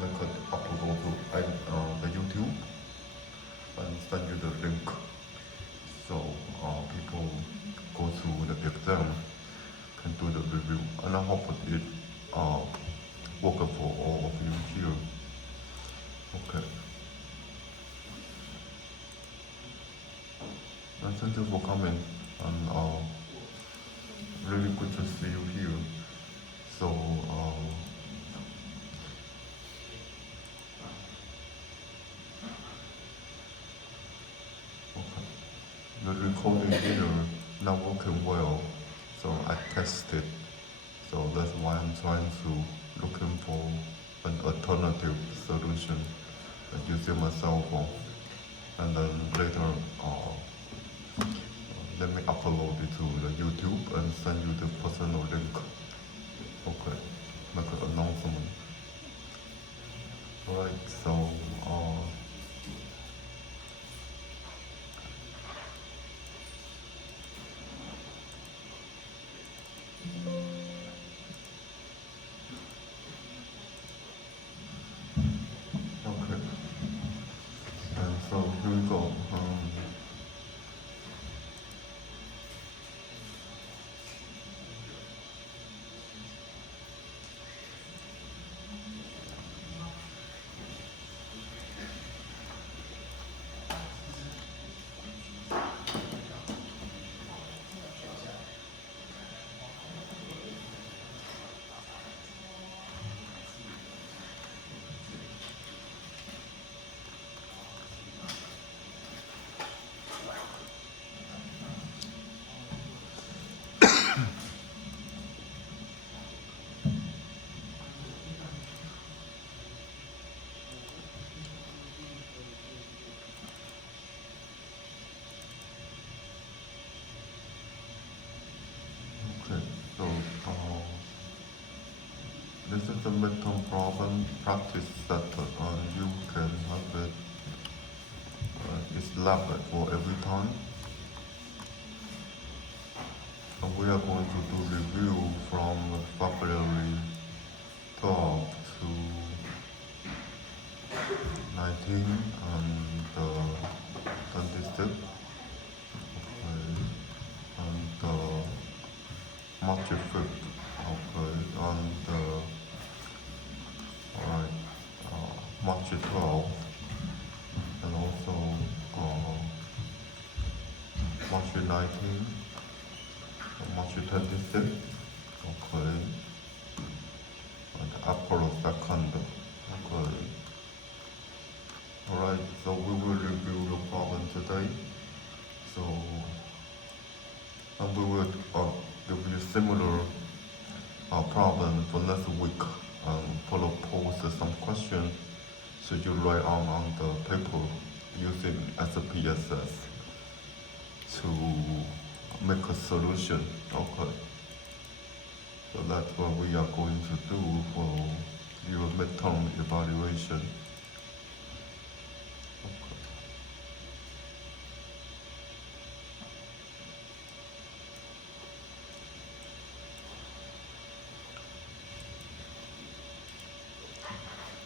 method upload to the YouTube and send you the link. So people go through the exam can do the review, and I hope it works for all of you here. Okay. And thank you for coming, and really good to see you here. So okay. The recording here not working well, so I tested. So that's why I'm trying to looking for an alternative solution using my cell phone, and then later let me upload it to the YouTube and send you the personal link. Okay, make an announcement. Alright, so okay, and so here we go. Okay, so this is the midterm problem practice set, you can have it. It's level for every time. And we are going to do review from February 12 to 19 and 26. Okay, and March 5th. Okay, and alright, March 12th, and also March 19th, March 26th. Okay, and April 2nd. Okay. Alright, so we will review the problem today. So, and we will give you similar problem for next week. Pose some questions. So you write on the paper using SPSS to make a solution. Okay. So that's what we are going to do for your midterm evaluation.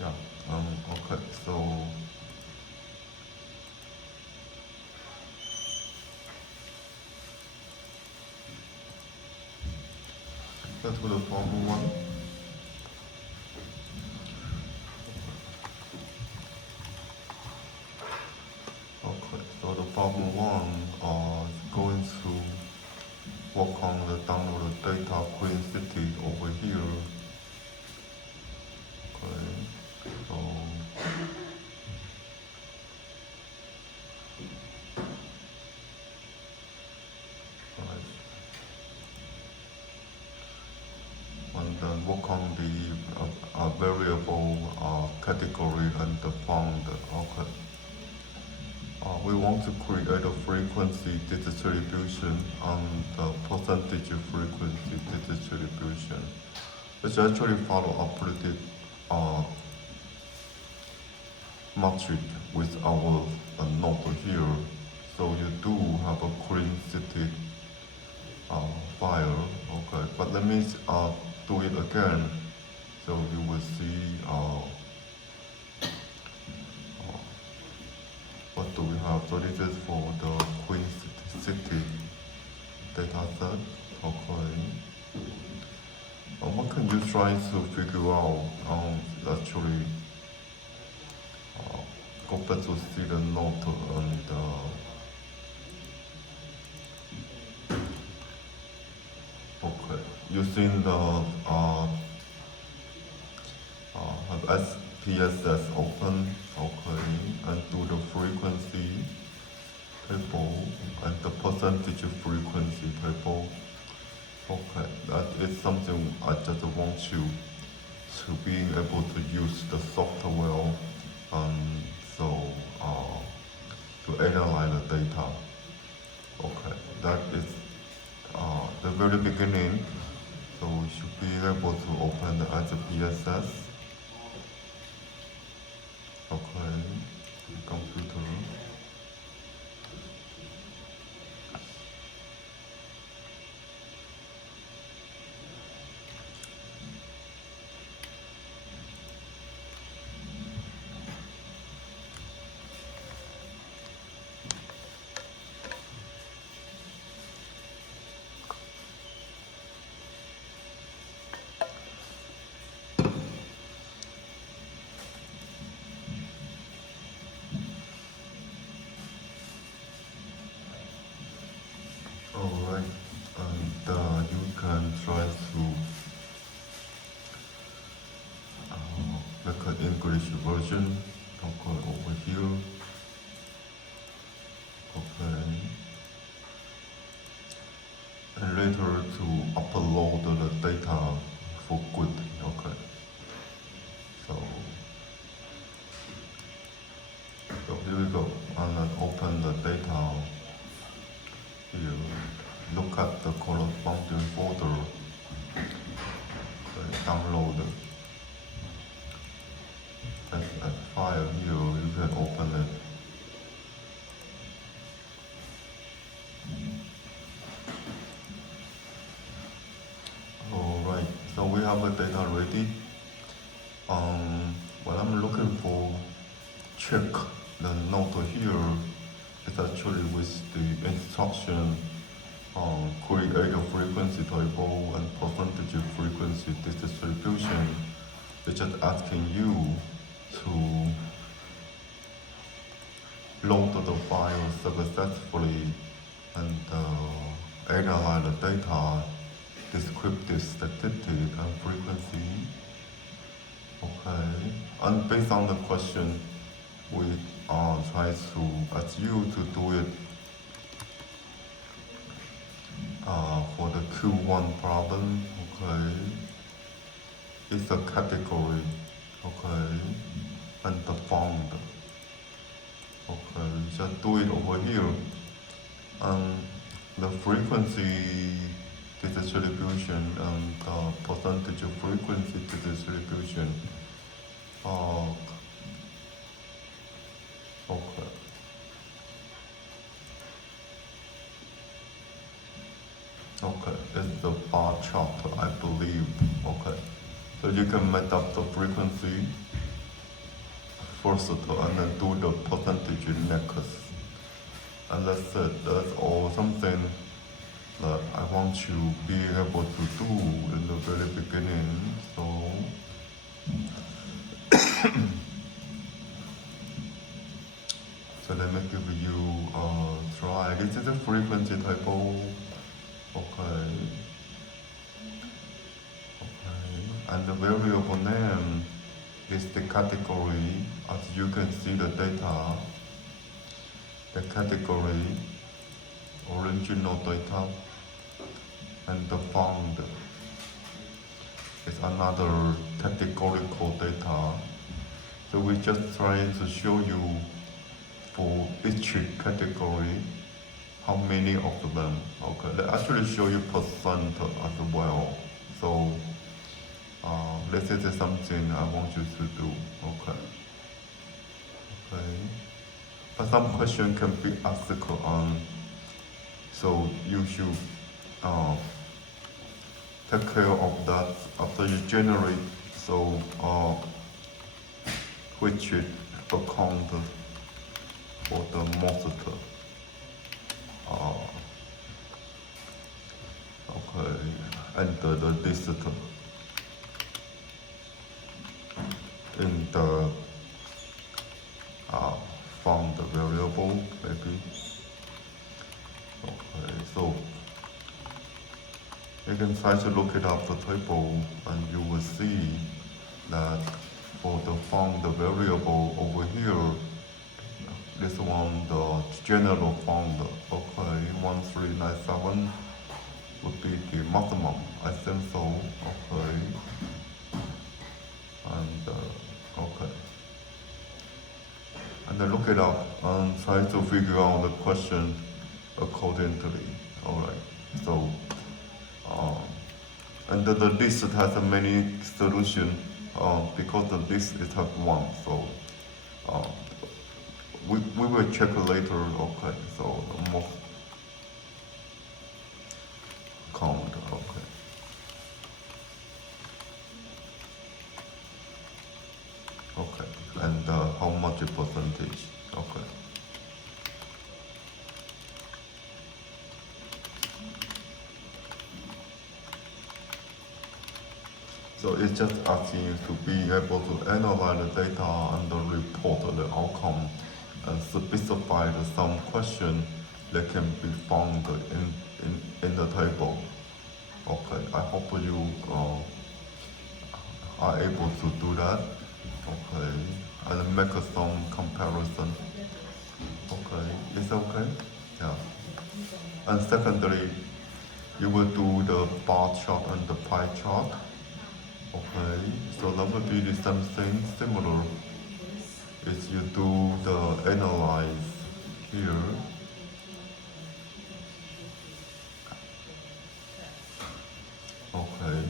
Yeah, okay, so let's go to problem 1. Okay, so the problem 1 is going to work on the download data Green City over here. Okay, so and then work on the variable category and the font. Okay. We want to create a frequency distribution and the percentage frequency distribution, which actually follow a pretty matrix with our node here. So you do have a Green City file. Okay, but let me do it again, so you will see So this is for the Queen City data set. Okay. What can you try to figure out? Actually, go back to see the note and okay. Using the have SPSS open, okay, and do the frequency table and the percentage frequency table. Okay, that is something I just want you to being able to use the software so to analyze the data. Okay, that is the very beginning. So we should be able to open the SPSS. Okay, computer. Alright, and you can try to make an English version. Okay, over here. Okay. And later to upload the data for good. Okay. So here we go. And then open the data here. Look at the corresponding folder. Okay, download as a file here. You can open it. Alright, so we have the data ready. What I'm looking for, check the note here. It's actually with the instruction create a frequency table and percentage frequency distribution. It's just asking you to load the file successfully and analyze the data, descriptive statistic and frequency. Okay, and based on the question, we try to ask you to do it for the Q1 problem. Okay, it's a category. Okay, and the found. Okay, just do it over here. And the frequency distribution and the percentage of frequency distribution. Okay. Okay, it's the bar chart, I believe. Okay, so you can make up the frequency first and then do the percentage next. And that's it. That's all something that I want you to be able to do in the very beginning. So let me give you a try. This is a frequency table. Okay. And the variable name is the category. As you can see the data, the category, original data, and the found is another categorical data. So we just trying to show you for each category how many of them. Okay, let's actually show you percent as well. So this is something I want you to do. Okay. But some question can be asked on. So you should take care of that after you generate. So which account for the most okay, and the list in the found variable maybe. Okay, so you can try to look it up the table and you will see that for the found variable over here, this one, the general found, okay, 1397 would be the maximum. I think so, okay. And, okay. And then look it up and try to figure out the question accordingly, alright. So, and the list has many solutions because the list is have one, so we will check later, okay, so the most count, okay. Okay, and how much percentage, okay. So it's just asking you to be able to analyze the data and report the outcome and specify some question that can be found in the table. Okay, I hope you are able to do that. Okay, and make some comparison. Okay, is okay? Yeah. And secondly, you will do the bar chart and the pie chart. Okay, so that would be the same thing, similar. Is you do the analyze here. Okay,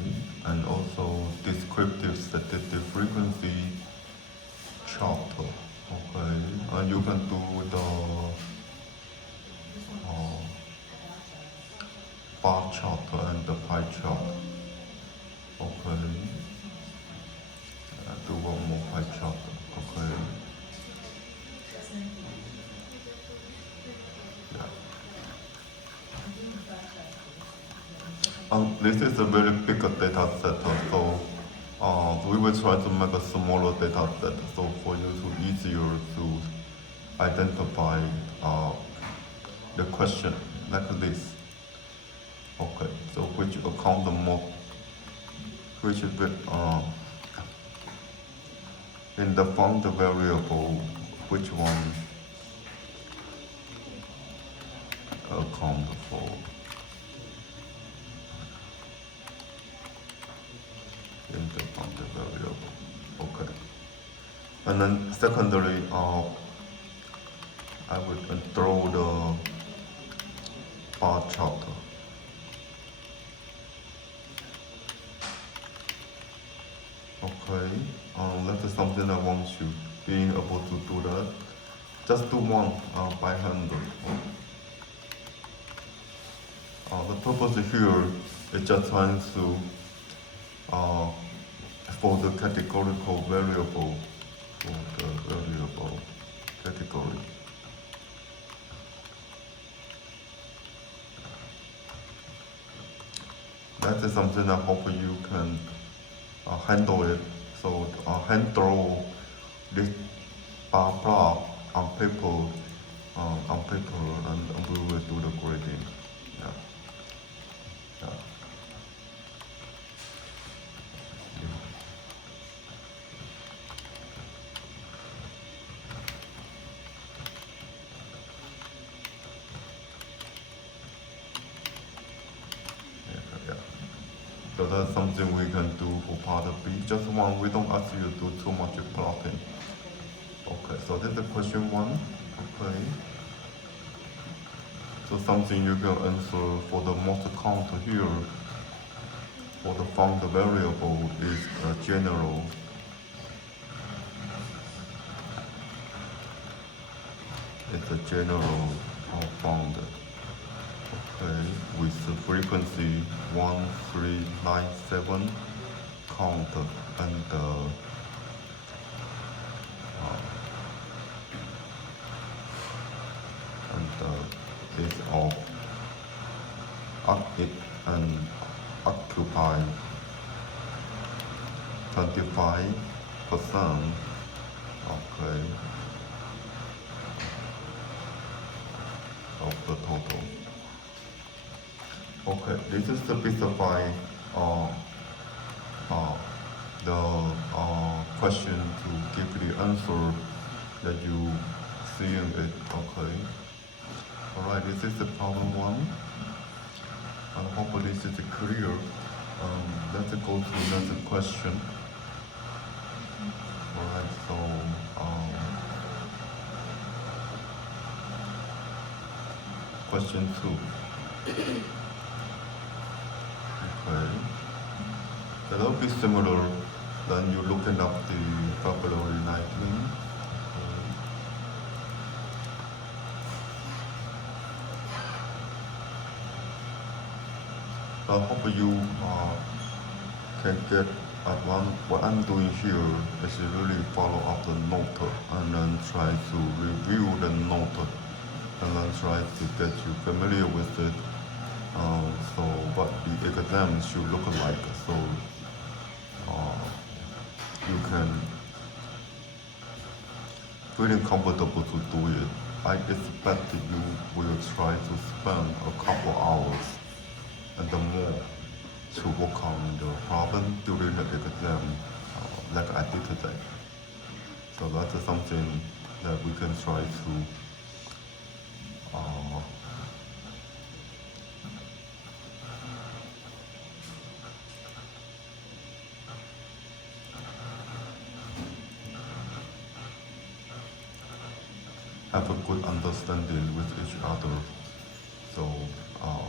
and also descriptive statistic frequency chart. Okay, and you can do the bar chart and the pie chart. Okay, do one more pie chart. Okay. This is a very big data set, so we will try to make a smaller data set, so for you to easier to identify the question like this. Okay, so which account the most, which bit in the found variable, which one account for? In the found variable. Okay. And then secondary, I would throw the bar chart. Okay, that is something I want you being able to do that. Just do one by hand. The purpose here is just trying to for the categorical variable, for the variable category. That is something I hope you can handle it. So hand draw this bar plot on paper, and we will do the grading. Yeah. Yeah. So that's something we can do for part B. Just one, we don't ask you to do too much plotting. Okay, so this is question one. Okay. So something you can answer for the most count here. For the found variable is general. It's a general found. Okay, with the frequency 1397 count and of it and occupy 25%. Okay, of the total. Okay, this is to specify the question to give the answer that you see in it. Okay. Alright, this is the problem 1. And hopefully this is clear. Let's go to another question. Alright, so question 2. Okay. That'll be similar than you looking up the February 19. I hope you can get at what I'm doing here is really follow up the note and then try to review the note and then try to get you familiar with it. So what the exam should look like, so you can feeling comfortable to do it. I expect you will try to spend a couple hours and more to work on the problem during the exam, like I did today. So that's something that we can try to have a good understanding with each other. So, alright.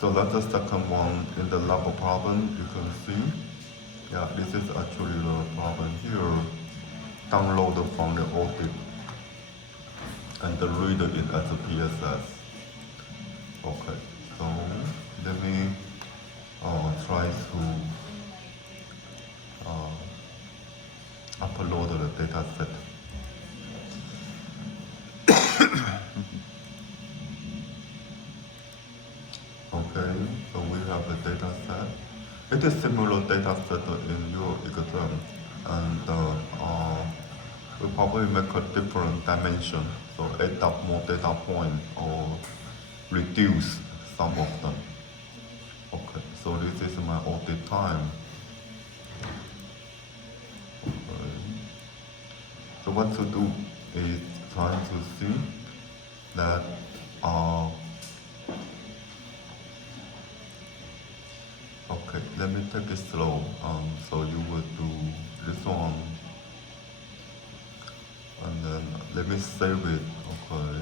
So that's the second one in the level problem. You can see, yeah, this is actually the problem here. Download from the audit and read it as a PSS. Okay, so let me try to upload the data set. Okay, so we have the data set. It is similar data set in your exam, and we probably make a different dimension, so add up more data point or reduce some of them. Okay, so this is my audit time. Okay. So what to do is trying to see that okay, let me take it slow. So you will do this one, and then let me save it. Okay,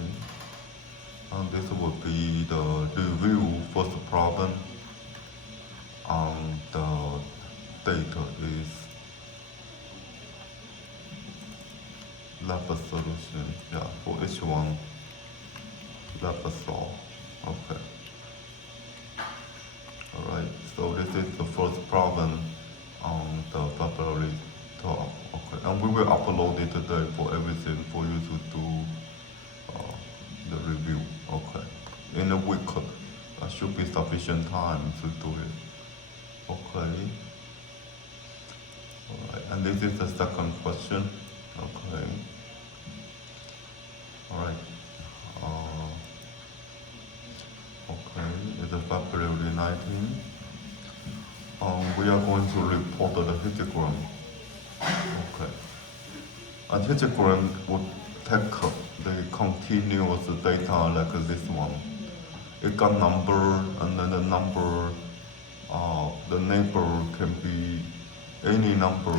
and this will be the review first problem, and the data is lab solution. Yeah, for each one, lab solve. Okay. Alright, so this is the first problem on the February 12. Okay, and we will upload it today for everything for you to do the review. Okay, in a week, should be sufficient time to do it. Okay. Alright, and this is the second question. Okay. Alright. Okay, it's February 19. We are going to report the histogram. Okay. A histogram would take the continuous data like this one. It got number, and then the number, the neighbor can be any number,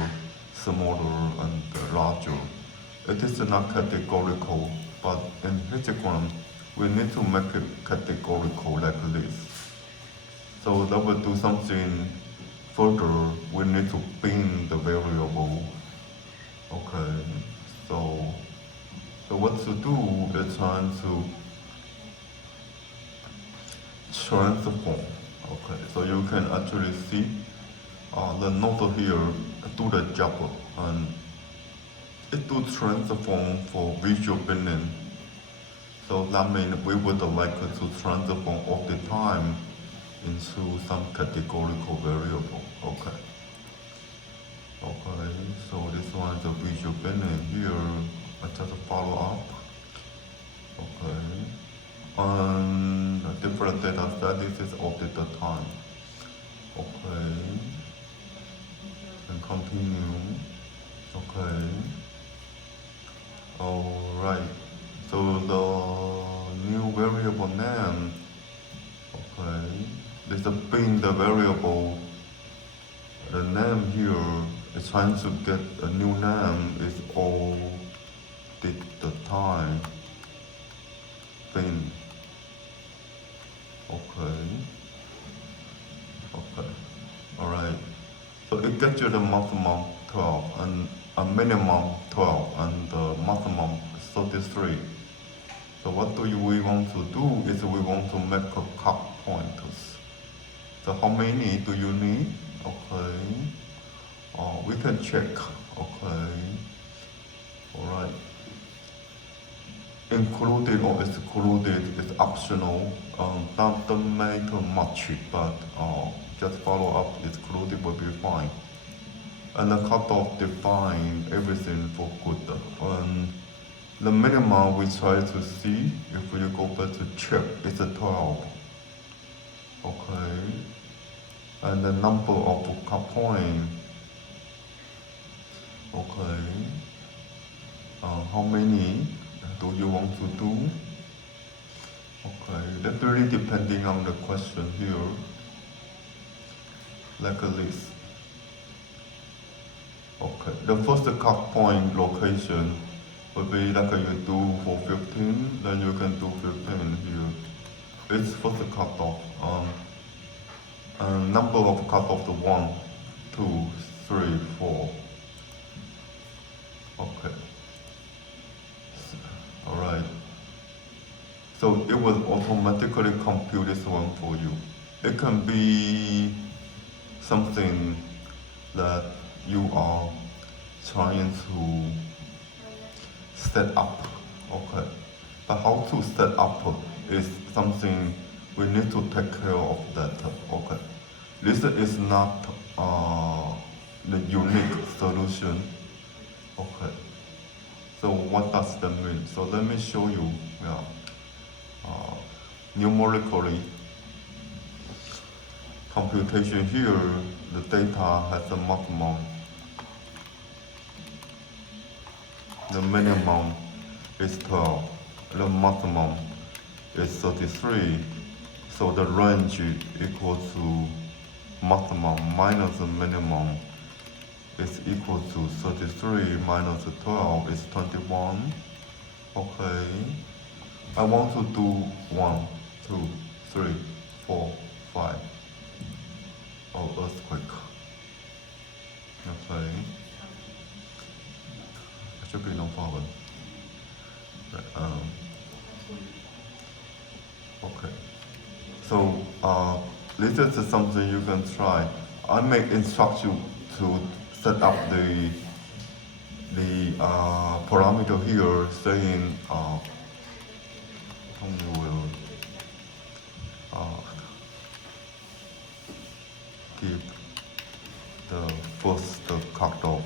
smaller and larger. It is not categorical, but in histogram, we need to make it categorical like this. So that will do something further. We need to bin the variable. Okay, so what to do is trying to transform. Okay, so you can actually see the node here do the job, and it do transform for visual binning. So that means we would like to transform all the time into some categorical variable. Okay. Okay, so this one is a visual binding here. I just follow up. Okay. On different data set, this is all data time. Okay. And continue. Okay. Alright. So the new variable name. Okay. This is being the variable. The name here is trying to get a new name is all the time thing. Okay. Okay. Alright. So it gets you the maximum 12 and a minimum 12 and the maximum 33. So what we want to do is we want to make a cut pointers. So how many do you need? Okay. We can check. Okay. Alright. Included or excluded is optional. Doesn't matter much, but just follow up. Excluded will be fine. And the cutoff define everything for good. The minimum we try to see, if you go back to check, is a 12. Okay. And the number of cut point. Okay. How many do you want to do? Okay, that's really depending on the question here. Like a list. Okay, the first cut point location will be like you do for 15, then you can do 15 here. It's first cutoff. And number of cutoff to 1, 2, 3, 4. Okay. Alright. So it will automatically compute this one for you. It can be something that you are trying to set up. Okay. But how to set up is something we need to take care of that. Okay. This is not the unique solution. Okay. So what does that mean? So let me show you. Yeah. Numerically, computation here, the data has a maximum. The minimum is 12. The maximum is 33. So the range equals to maximum minus the minimum is equal to 33 minus 12 is 21. Okay. I want to do 1, 2, 3, 4, 5. Oh, earthquake. Okay. It should be no problem. Okay. So this is something you can try. I may instruct you to set up the parameter here saying we will give the first cutoff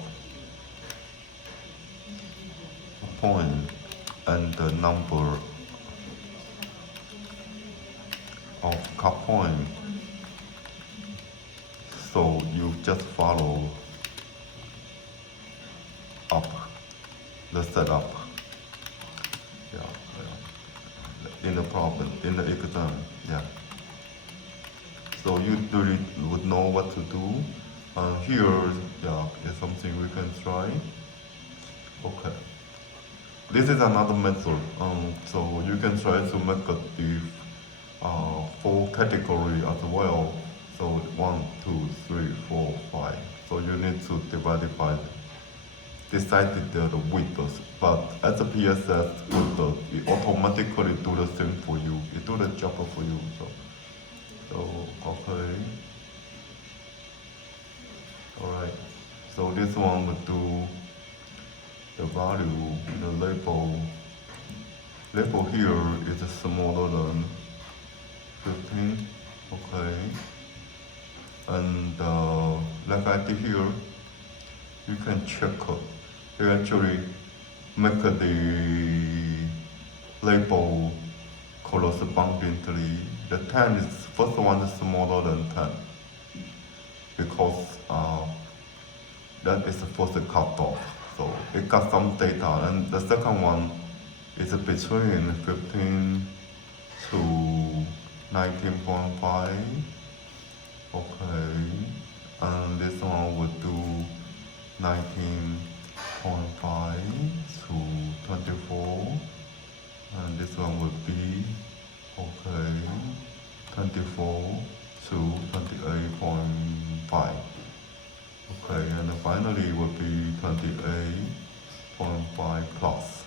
point and the number of cut point. So you just follow up the setup. In the problem, in the exam, yeah. So you really would know what to do. Here, yeah, is something we can try. Okay. This is another method. So you can try to make the 4 category as well. So 1, 2, 3, 4, 5. So you need to divide it by decided the width, but as a PSS, it automatically do the same for you. It do the job for you. So okay. Alright. So this one would do the value, the label, label here is smaller than 15. Okay. And like I did here, you can check. You actually make the label correspondingly. The 10 is first one is smaller than 10 because that is the first cutoff. So it got some data, and the second one is between 15 to 19.5. Okay, and this one would do 19.5 to 24, and this one would be okay 24 to 28.5. Okay, and finally it would be 28.5 plus.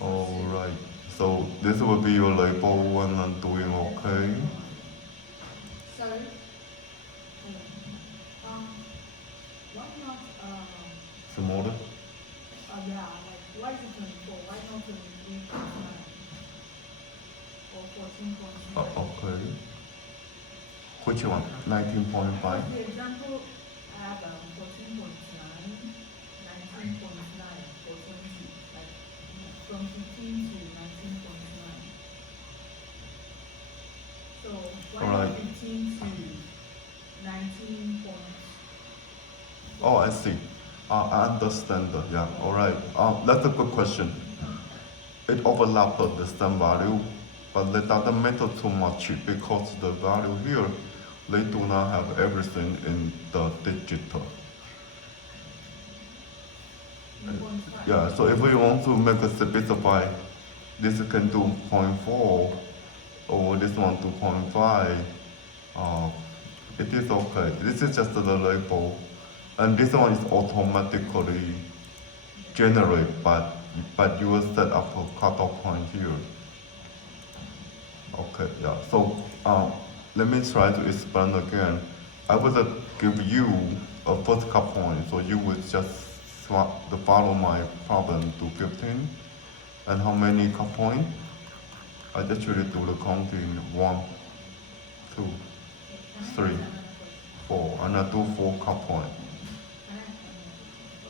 Alright, so this will be your label when I'm doing okay. Sorry? Why not, Smaller? yeah, like, why is it 24? Why not 23.9? Or 14.9? Okay. Which one? 19.5? The example I have 14.9, 19.9 for 20, like from 15 to 19.9. So why Alright. not 15 to 19 point? Oh, I see. I understand. Yeah, alright. That's a good question. It overlaps the same value, but that doesn't matter too much because the value here, they do not have everything in the digital. Yeah, so if we want to make a specify, this can do 0.4 or this one 2.5, it is okay. This is just the label, and this one is automatically generated, but you will set up a cutoff point here. Okay, yeah. So let me try to explain again. I will give you a first cut point, so you will just follow my problem to 15. And how many cut point? I actually do the counting 1, 2, 3, 4, and I do 4 cut point.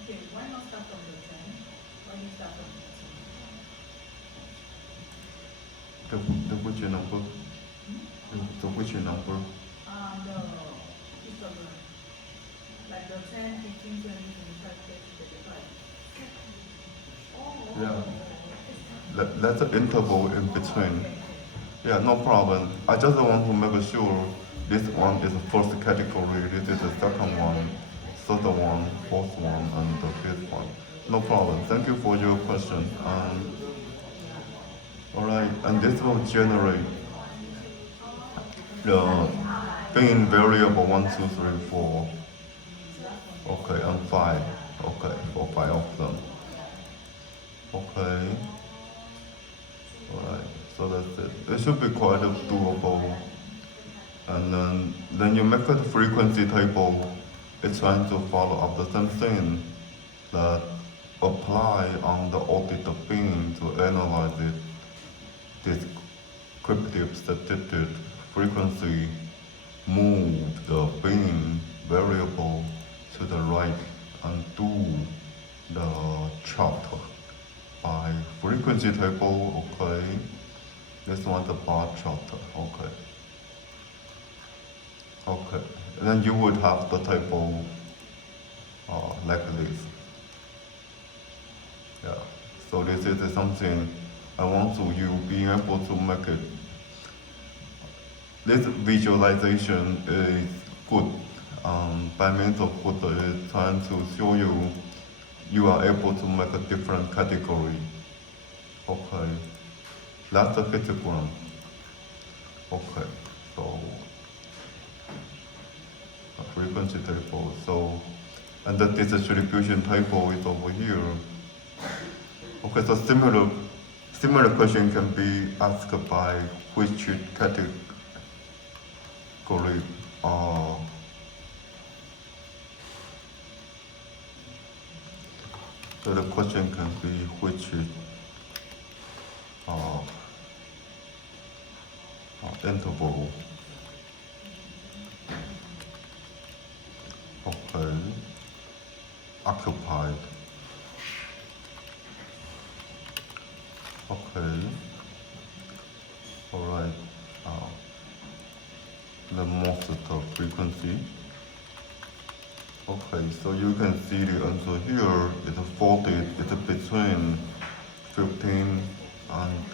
Okay, why not start from the 10? Why do you start from the 10? The which number? The which number? The histogram. Like the 10, 15, 20, 25, 30, 35. Yeah. That's an interval in between. Yeah, no problem. I just want to make sure this one is the first category, this is the second one, third one, fourth one, and the fifth one. No problem. Thank you for your question. Alright, and this will generate the being variable 1, 2, 3, 4. Okay, and 5. Okay, for 5 of them. Okay. Alright, so that's it. It should be quite doable. And then you make a frequency table. It's trying to follow up the same thing that apply on the audited bin to analyze it. Descriptive statistic frequency move the bin variable to the right and do the chart by frequency table. Okay, this one the bar chart. Okay. Okay, and then you would have the table like this. Yeah, so this is something I want to you being able to make it. This visualization is good. By means of good, it's trying to show you are able to make a different category. Okay, that's the histogram. Okay, so a frequency table. So, and the distribution table is over here. Okay, so similar question can be asked by which category. So the question can be which uh, interval. Okay. Occupied. Okay. Alright. Uh, the most frequency. Okay, so you can see the answer here. It's folded. It's between 15 and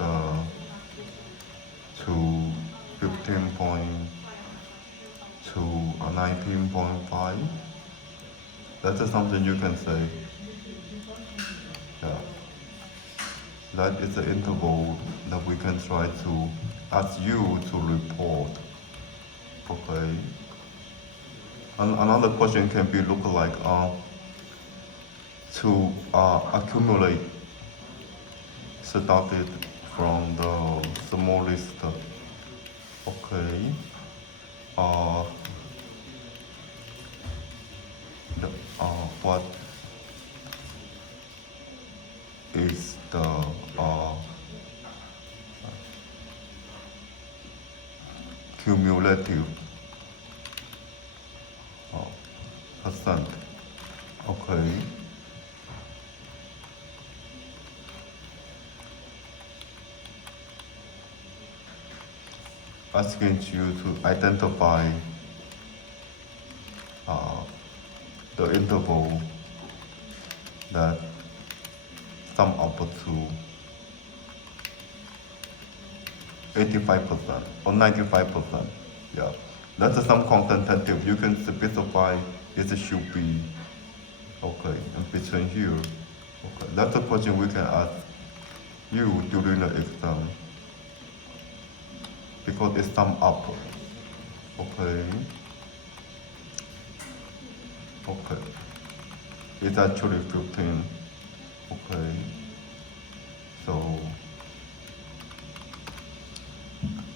to 19.5. That is something you can say. Yeah. That is the interval that we can try to ask you to report. Okay. Another question can be look like to accumulate started from the smallest. Okay. Uh, the, what is the cumulative percent? Okay. Asking you to identify the interval that sum up to 85% or 95%. Yeah. That's some quantitative. You can specify it should be okay in between here. Okay. That's a question we can ask you during the exam because it's sum up. Okay. Okay. It's actually 15. Okay. So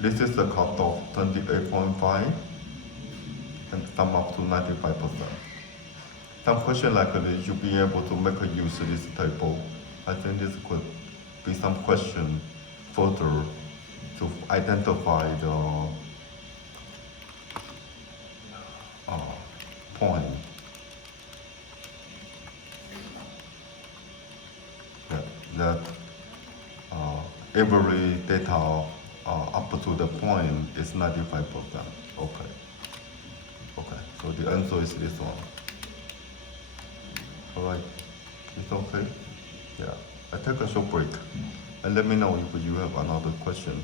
this is the cutoff 28.5 and sum up to 95%. Some question like this, you'll be able to make a use of this table. I think this could be some question further to identify the point that every data up to the point is 95%. Okay. Okay. So the answer is this one. Alright. It's okay? Yeah. I take a short break. And let me know if you have another question.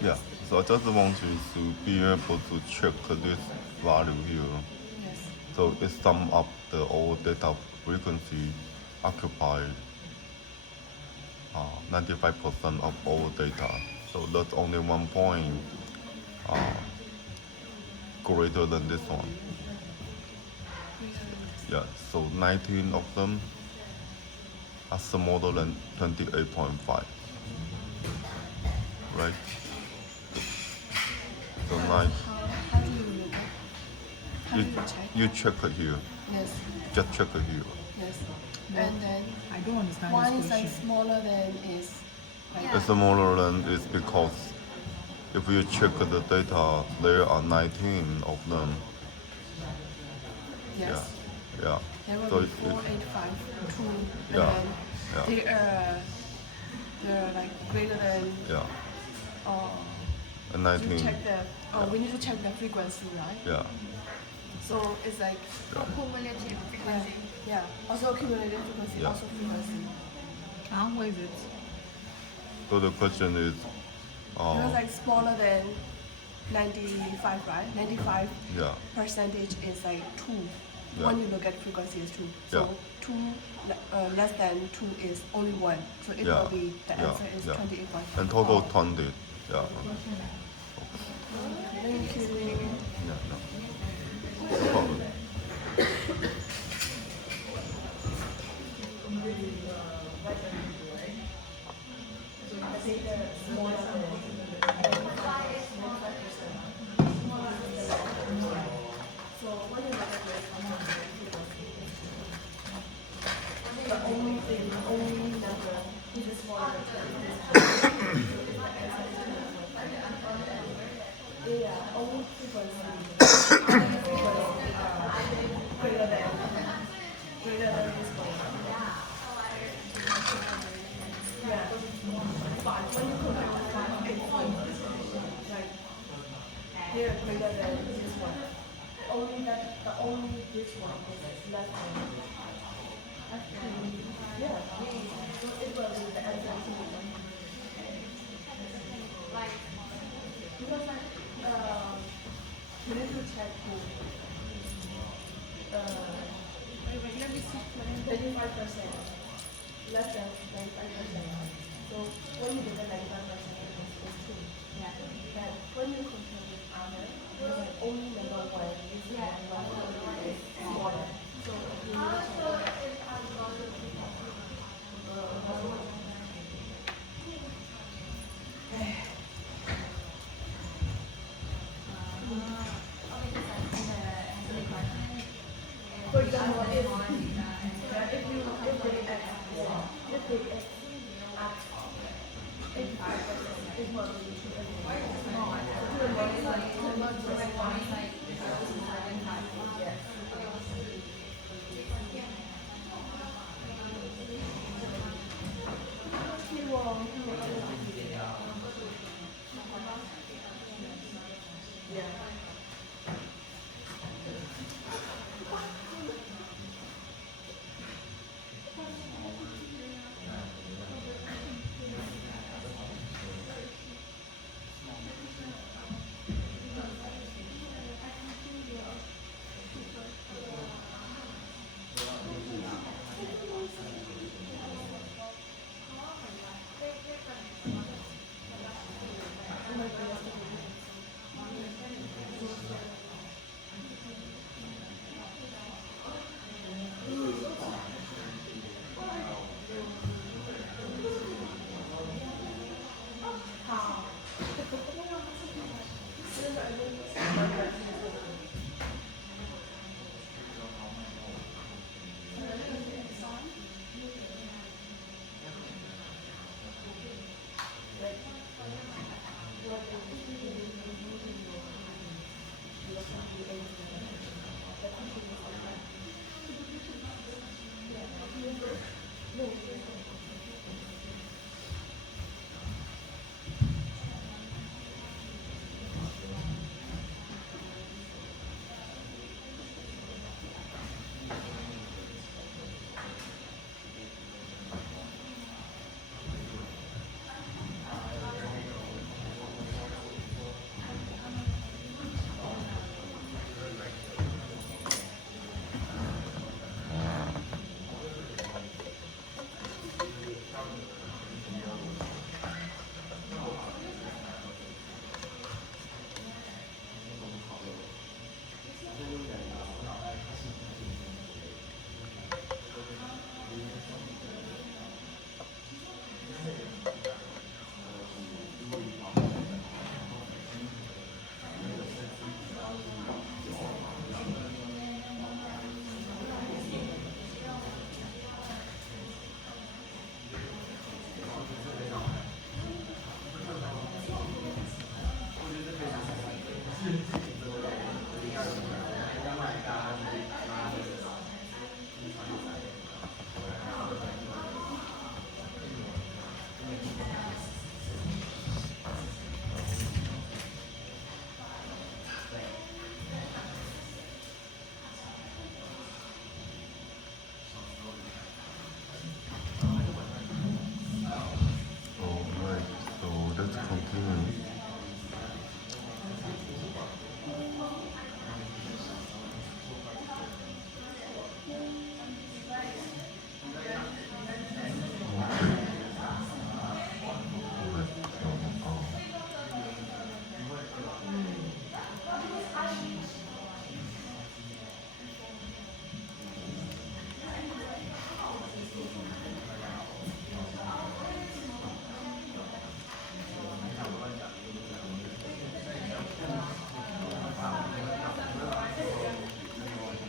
Yeah, so I just want you to be able to check this value here. So it sum up the all data frequency occupied 95% of all data. So that's only one point greater than this one. Yeah, so 19 of them are smaller than 28.5, right? So like How do you look at? How do you check? you check it here, Yes, just check it here. yes. No, And then I don't understand why this is that question. smaller than is like It's smaller than is because if you check the data, there are 19 of them. yes. Yeah. There will So be 4, 8, 5, 2, and Yeah, then yeah. they're like greater than yeah, you 19. check the we need to check the frequency, right? Yeah. So it's like Cumulative frequency. yeah. Also cumulative frequency, Yeah. also frequency. What is it? So the question is, It was like smaller than 95, right? 95 yeah, percentage is like 2. Yeah. When you look at frequency is 2. So Yeah. 2 less than 2 is only 1. So it Yeah. will be the Yeah. answer is Yeah. 28.5. and total 20. Yeah. Thank you. Yeah. No. No problem. Here greater than this one. Only that the only this one is less than. Yeah. So it will be the answer to this one. Because like we need to check who Wait, let me see. 35%. Less than 95%. So when you get the 95% it's 2. Yeah. But when you compare with other, it's like only number 1 is smaller. So you need to check. For example, if they act at 85%, it will be 2